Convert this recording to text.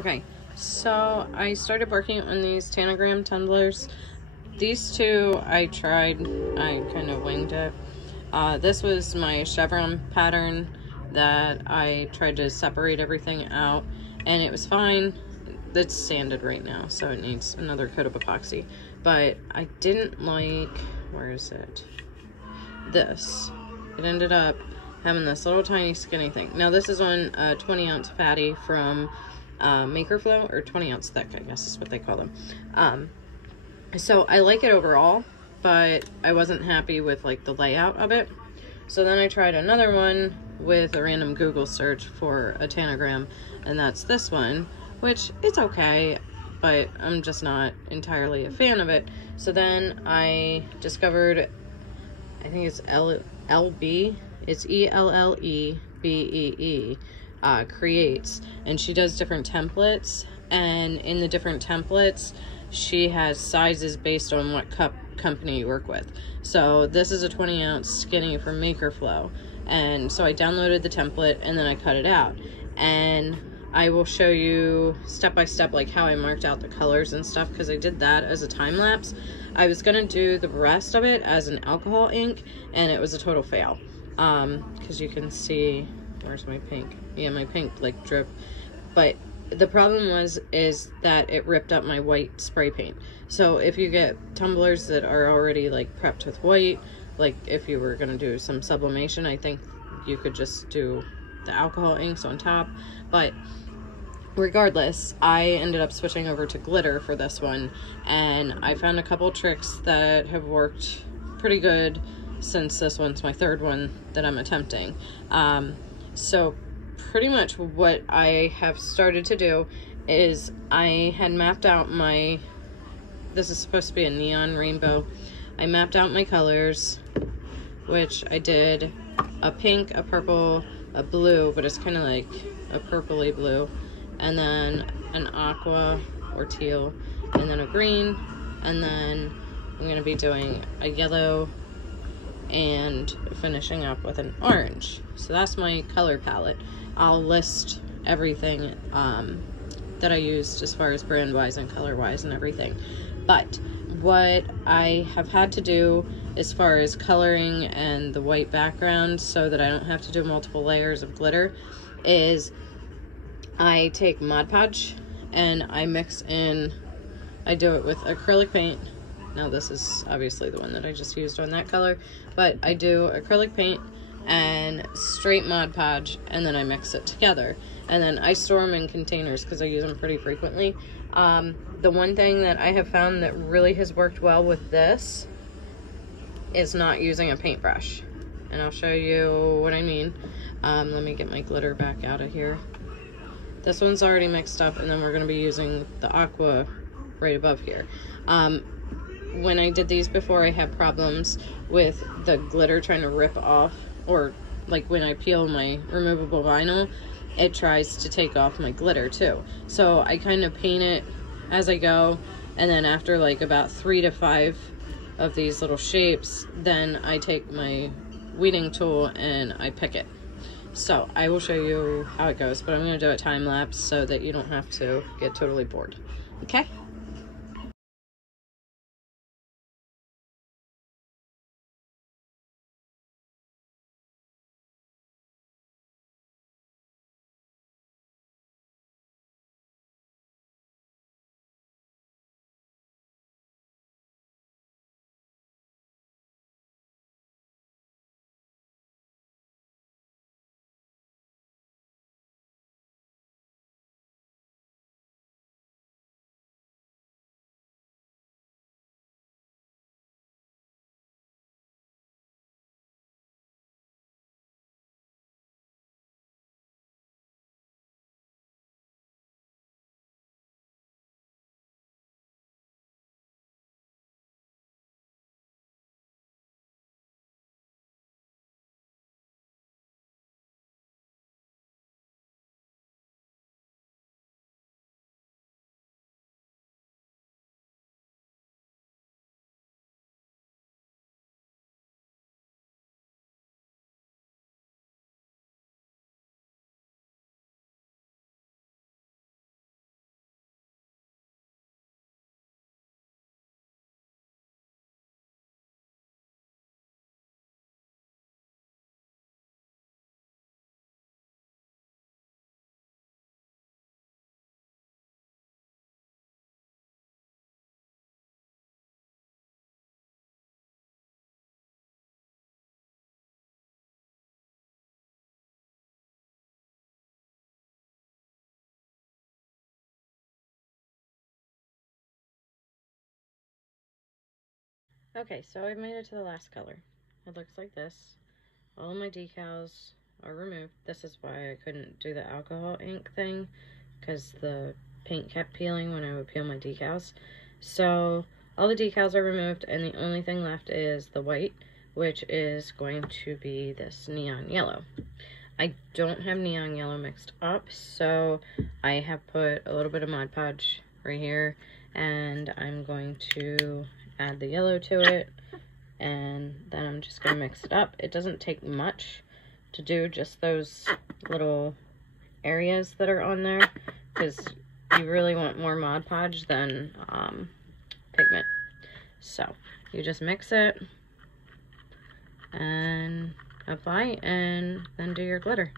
Okay, so I started working on these Tanagram tumblers. These two I tried, I kind of winged it. This was my chevron pattern that I tried to separate everything out, and it was fine. It's sanded right now, so it needs another coat of epoxy. But I didn't like, where is it? This. It ended up having this little tiny skinny thing. Now this is on a 20-ounce fatty from Flow, or 20-ounce thick, I guess is what they call them. So I like it overall, but I wasn't happy with like the layout of it. So then I tried another one with a random Google search for a Tanagram, and that's this one, which it's okay, but I'm just not entirely a fan of it. So then I discovered, I think it's ElleBee, it's ElleBee Creates, and she does different templates, and in the different templates she has sizes based on what company you work with. So this is a 20-ounce skinny from Flow, and so I downloaded the template and then I cut it out, and I will show you step by step like how I marked out the colors and stuff, because I did that as a time lapse. I was gonna do the rest of it as an alcohol ink, and it was a total fail, because you can see, where's my pink? Yeah, my pink like drip. But the problem is that it ripped up my white spray paint. So if you get tumblers that are already like prepped with white, like if you were gonna do some sublimation, I think you could just do the alcohol inks on top. But regardless, I ended up switching over to glitter for this one, and I found a couple tricks that have worked pretty good since this one's my third one that I'm attempting. So pretty much what I have started to do is I had mapped out my, this is supposed to be a neon rainbow. I mapped out my colors, which I did a pink, a purple, a blue, but it's kind of like a purpley blue, and then an aqua or teal, and then a green, and then I'm going to be doing a yellow and finishing up with an orange. So that's my color palette. I'll list everything that I used as far as brand wise and color wise and everything. But what I have had to do as far as coloring and the white background, so that I don't have to do multiple layers of glitter, is I take Mod Podge and I mix in, I do it with acrylic paint. Now this is obviously the one that I just used on that color, but I do acrylic paint and straight Mod Podge, and then I mix it together, and then I store them in containers because I use them pretty frequently. The one thing that I have found that really has worked well with this is not using a paintbrush, and I'll show you what I mean. Let me get my glitter back out of here. This one's already mixed up, and then we're going to be using the aqua right above here. When I did these before, I had problems with the glitter trying to rip off, or like when I peel my removable vinyl, it tries to take off my glitter too. So I kind of paint it as I go, and then after like about 3 to 5 of these little shapes, then I take my weeding tool and I pick it. So I will show you how it goes, but I'm going to do a time lapse so that you don't have to get totally bored. Okay? Okay, so I've made it to the last color. It looks like this. All my decals are removed. This is why I couldn't do the alcohol ink thing, because the paint kept peeling when I would peel my decals. So all the decals are removed, and the only thing left is the white, which is going to be this neon yellow. I don't have neon yellow mixed up, so I have put a little bit of Mod Podge right here, and I'm going to add the yellow to it, and then I'm just going to mix it up. It doesn't take much to do, just those little areas that are on there, because you really want more Mod Podge than pigment. So you just mix it and apply, and then do your glitter.